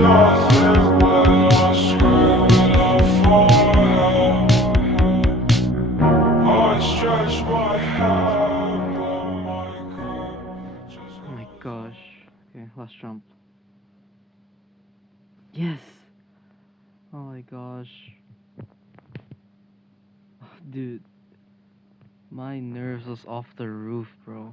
nothing when I'm screaming out for help. I stretch my hand, but my grip just Oh my gosh. Okay, last jump. Yes! Oh my gosh. Dude, my nerves was off the roof, bro.